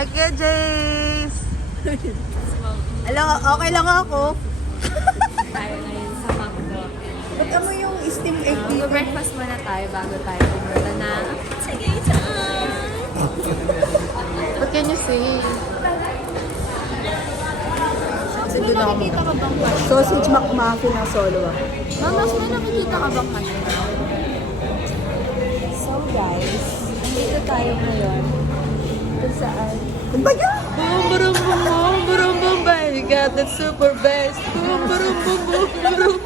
Hi, Kuya Jace! Hello, okay lang ako. Tayo ngayon sa McDo. Ba't mo yung steam egg dito? Mag-breakfast muna tayo bago tayo pumunta na. Sige, What can you say? Sige na ako. Nakikita ka bang cash? Sausage McMuffin ng solo ah. Mama, may nakikita ka bang cash? So guys, dito tayo ngayon. Kung saan? Ano ba yan? Boom, boom, boom, boom, boom, boom, boom, you got that super best. Boom, boom, boom, boom, boom.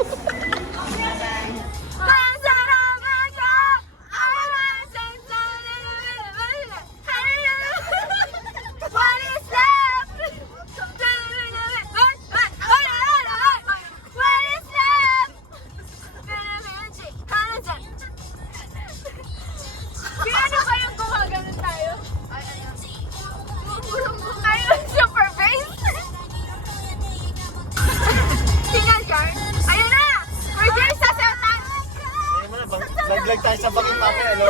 Naglag tayo sa bakit namin, ano?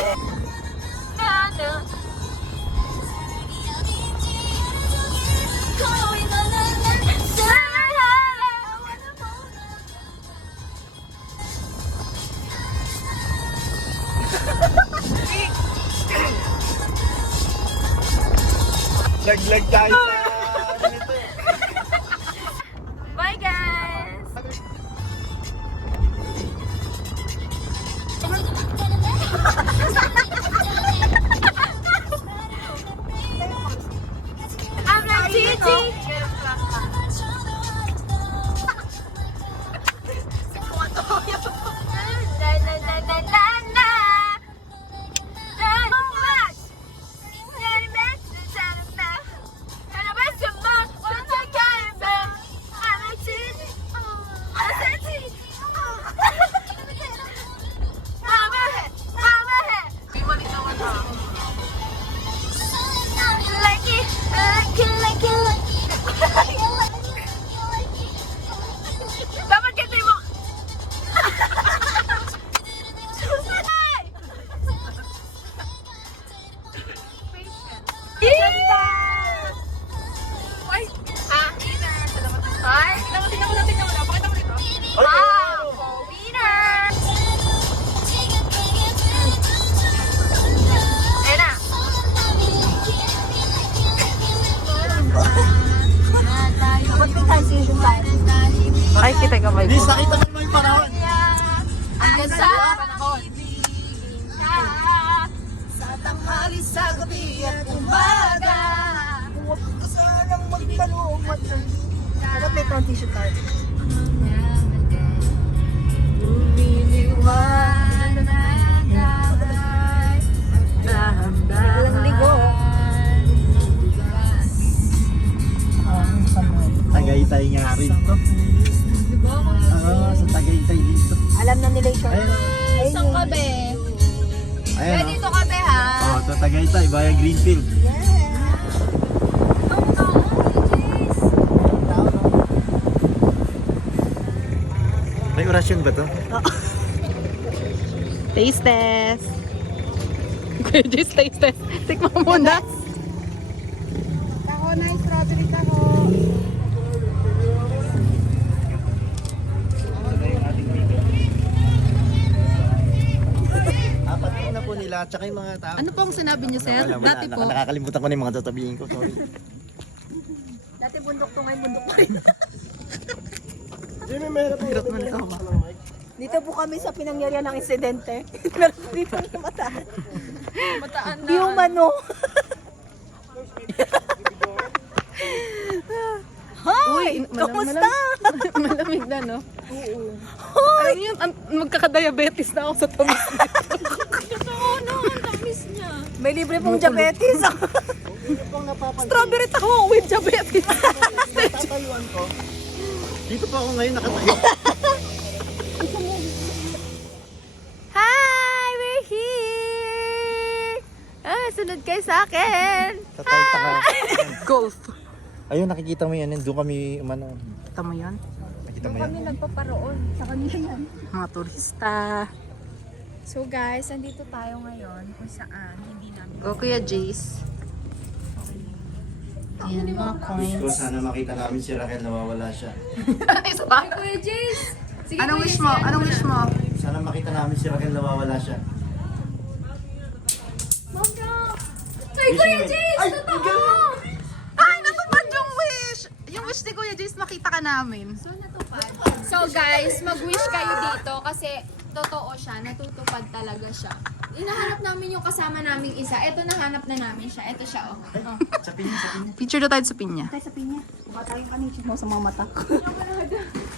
Naglag tayo sa ganito. Bye guys! I'm like Gigi! Dapat kita mo. Ay! Ay! Tingnan mo. Pakita mo dito. Wow! Winner! Ayan na. Ba't may transition tayo? Ay, kita ka ba? Liz, nakita mo naman yung panahon. Ang ganda! Panahon! Sa tanghali, sa gabi at umaga. Huwag ka sanang magtanong. Ba't may transition tayo? Walang ligo. Tagaytay nga rin to. Oo, sa Tagaytay dito. Alam na nila yung short. Ayun. Isang kabe. Ayun, oh. Dito kabe ha. Oh, sa Tagaytay, via Greenfield. May orasyon ba to? Taste test. Just taste test. Tikman mo na. Taho na, strawberry taho. Apat na po nila, tsaka yung mga tao. Ano pong sinabi niyo, sir? Wala, Dati po. nakakalimutan ko na yung mga tatabihin ko, sorry. Dati bundok to, ngayon bundok pa rin. Hirap mo nito. Dito po kami sa pinangyarihan ng insidente. Meron dito yung mataan. Mataan na. Yung mano. Hoy! Kamusta? Malamig na no? Hoy! Alam niyo, magkakadiabetes na ako sa tamis nito. Totoo no, ang tamis niya. May libre pong diabetes. Strawberry taho with diabetes. Tatayuan ko. Dito pa ako ngayon nakatayo. Hi! We're here! Ah, sunod kayo sa akin. Tatay taka. Golf. Ayun, nakikita mo yan. Doon kami, umano. Kita mo yun? Nakikita mo yan. Kami nagpaparoon. Sa kanila yan. Mga turista. So guys, andito tayo ngayon kung saan hindi namin... Go Kuya Jace. Yan, mga Gusto ko coins. sana makita namin si Raquel, nawawala siya. Isa pa? Kuya Jace! Sige, Anong Kuya wish mo? Jace, Anong wish mo? Sana makita namin si Raquel, nawawala siya. Mom Rox! Ay, Kuya Jace! Totoo! Ay, natupad yung wish! Yung wish ni Kuya Jace, makita ka namin. So guys, mag-wish kayo dito kasi totoo siya, natutupad talaga siya. Hinahanap namin yung kasama naming isa. Ito, nahanap na namin siya. Ito siya, oh. Sa pinya, sa pinya. Picture na tayo sa pinya. Tayo sa pinya. Baka tayong kanisip mo sa mga mata ko.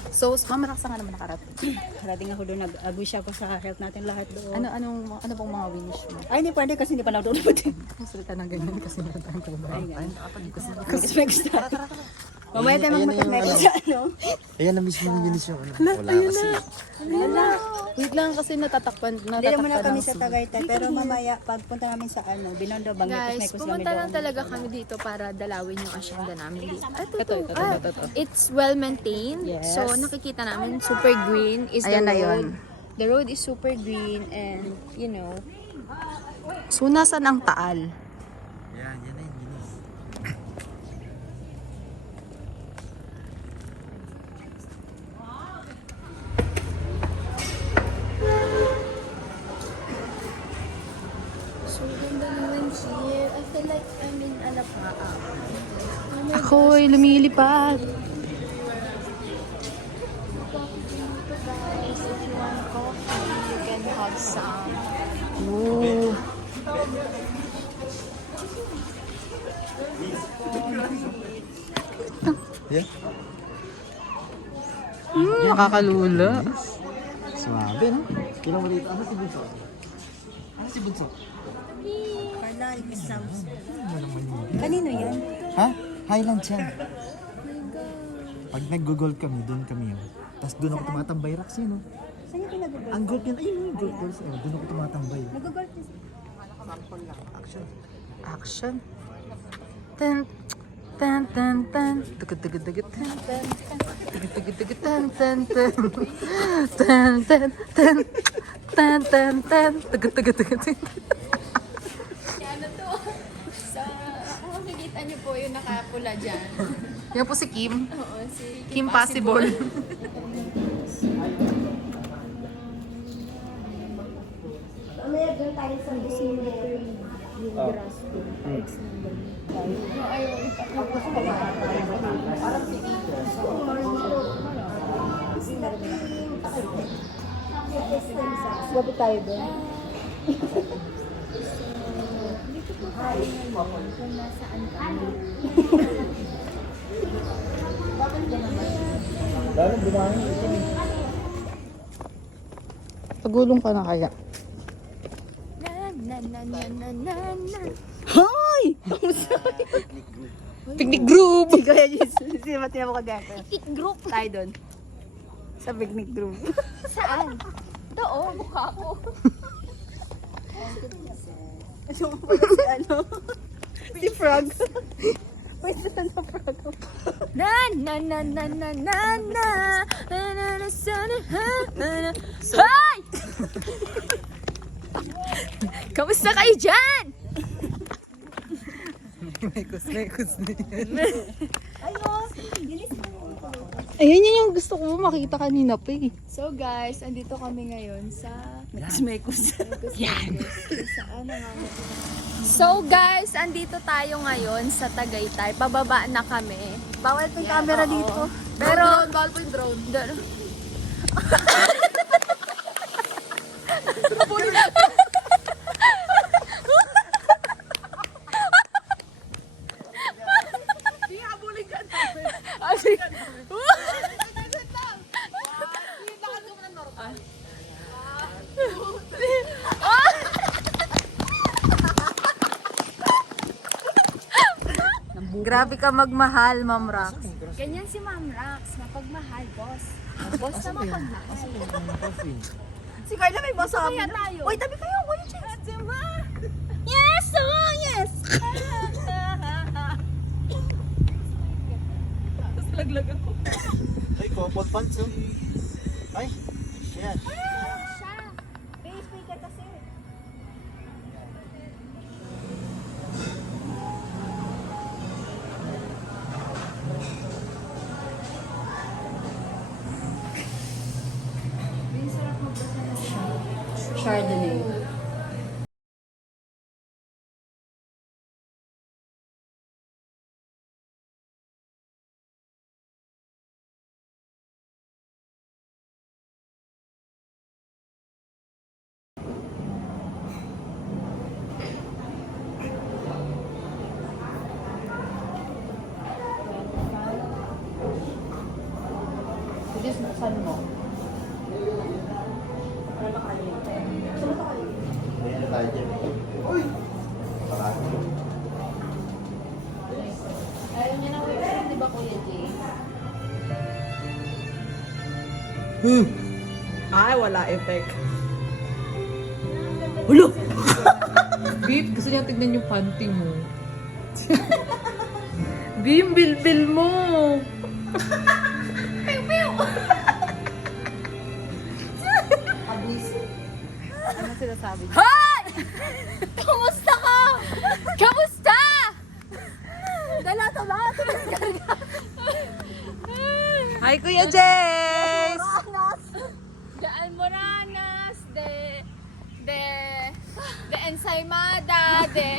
So, mama, nakasang ka naman nakarating. Parating ako doon, nag-wish ako sa health natin lahat doon. Ano pong mga wish mo? Ay, hindi pwede kasi hindi pa na doon pati. Salita ng ganyan kasi natatang ko ba? Kasi mag-start. Mamaya tayo mag-make sa ano. Ayan, na-miss mo yung Eunice yung ano. Wala kasi. Wait lang kasi natatakpan Hindi na muna kami sa Tagaytay. Pero mamaya, pagpunta namin sa ano, Binondo, Guys, Bangladesh, pumunta lang talaga kami dito para dalawin yung asyenda namin dito. Ito. It's well maintained. Yes. So nakikita namin super green is Ayan the na road. yun. The road is super green and you know, So, nasan ang Taal? Yan na yung Eunice. so ganda naman here. I feel like I'm in Alapaa. Ako'y lumilipad. Guys, if you want coffee, you can have some. Ooh. Yeah? Nakakalula. Sumabe, no? Kailan mo dito? Ano si Bunso? Ano si Bunso? Carla, exams. Kanino yan? Ha? Highland siya. Pag nag-gold kami, doon kami yun. Tapos doon ako tumatambay, Rax yun, no? Saan yung pinag-golf? Ang gold yan, ayun yung gold girls. Doon ako tumatambay. Nag-golf din. Action. Action. Tan tan tan tan. Tugod tugod tugod tan tan. Tugod tugod tugod tan tan tan. Tan tan tan. Tan tan tan. Tugod tugod tugod. Kaya ano to? Sa, makikita niyo po yung nakapula dyan. Yan po si Kim. Oo, si Kim Possible. Mamaya doon tayo sa cemetery. Yung grass ko. Swapit tayo doon. Lalong bumahin ito. Pagulong ka na kaya. na na na na na na. Hoy! Picnic group. Si Kuya Jis. Simatin mo ko dito. Picnic group. Tayo doon. Sa picnic group. Saan? Doon, mukha ko. Sumapala si ano? Si Frog. Wait, saan na Frog? Na na na na na na na na na na sana ha na na. Hoy! Kamusta kayo dyan? Mekos na yan. Ayun! Ayan yun yung gusto ko makita kanina pa eh. So guys, andito kami ngayon sa Mekos. Yan. saan nga So guys, andito tayo ngayon sa Tagaytay. Pababa na kami. Bawal pa yung Yan, camera oo. dito. Pero Bawal po yung drone. Grabe ka magmahal, Ma'am Rax. ganyan si Ma'am Rax, mapagmahal, boss. Boss na mapagmahal. Si Carla may masabi. Kaya tayo. Uy, tabi kayo! Kuya Jis! Yes! Oh, yes! Ay, couple pants, oh. Ay, yan. Siya. Face ka kasi. Chardonnay. Just buksan mo. Ayan na tayo dyan. Uy! Ayaw niya na whipped, di ba Kuya Jay? Ay, wala effect. Hulo! Beef, gusto niya tignan yung panty mo. Beef, yung bilbil mo. Ano sinasabi niya? Hoy! Kamusta ka? Kamusta? Dala-dala. Hi, Kuya Jace! De almoranas, de ensaymada, de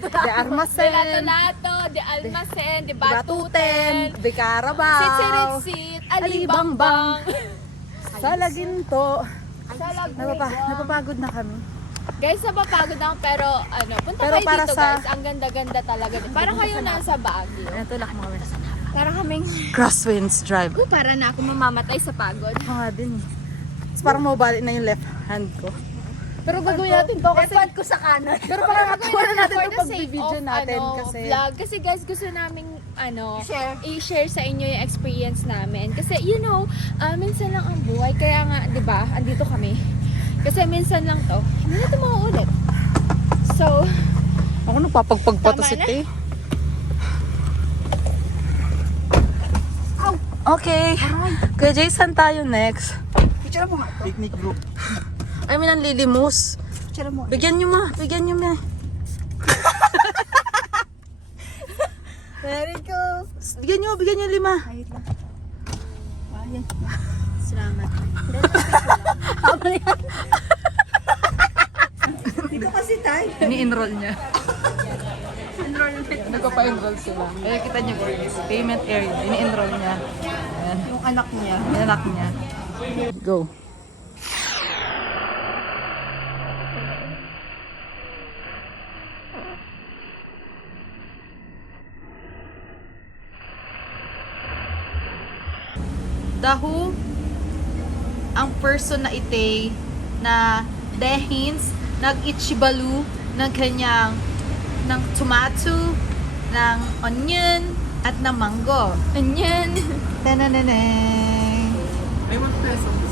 De Armacen, lato-lato, de almacen, de batuten, Batuten, De Carabao, sit-sit-sit, alibangbang. sa Laginto. Sa Napapagod na kami. Guys, napapagod ako pero punta Pero kayo para dito sa- guys. Ang ganda-ganda talaga. Parang kayo nasa Baguio. Ayan, tulak mo kami. Para kaming, Crosswinds Drive. para na ako mamamatay sa pagod. Ako nga din eh. Tapos parang mabalik na yung left hand ko. Pero gagawin natin to kasi... Left ko sa kanan. Pero parang matuwa na natin For itong the sake pag-video of, natin kasi... vlog. Kasi guys, gusto namin Share. i-share sa inyo yung experience namin. Kasi minsan lang ang buhay. Kaya nga, di ba, andito kami. Kasi minsan lang to. Hindi natin mauulit. So, Ako nagpapagpag pa to Tama si na. Te. Okay. Kuya Jason tayo next. Picture mo nga to. Picnic group. Ay, may nanlilimos. Picture mo. Bigyan nyo ma. Bigyan nyo ma. Very cool. Bigyan nyo 5. Ayun lang. Ayan. salamat. Dito kasi tayo. Ini-enroll niya. Nagpapa-enroll sila. Eh, kita nyo guys. Payment area. Ini-enroll niya. Ayan. Yung anak niya. Yung anak niya. Go. Dahu ang person na ite na dehins nag-ichibalu ng kanyang ng tomato, ng onion, at ng mango. Anyan. Tanananay. May 1 peso.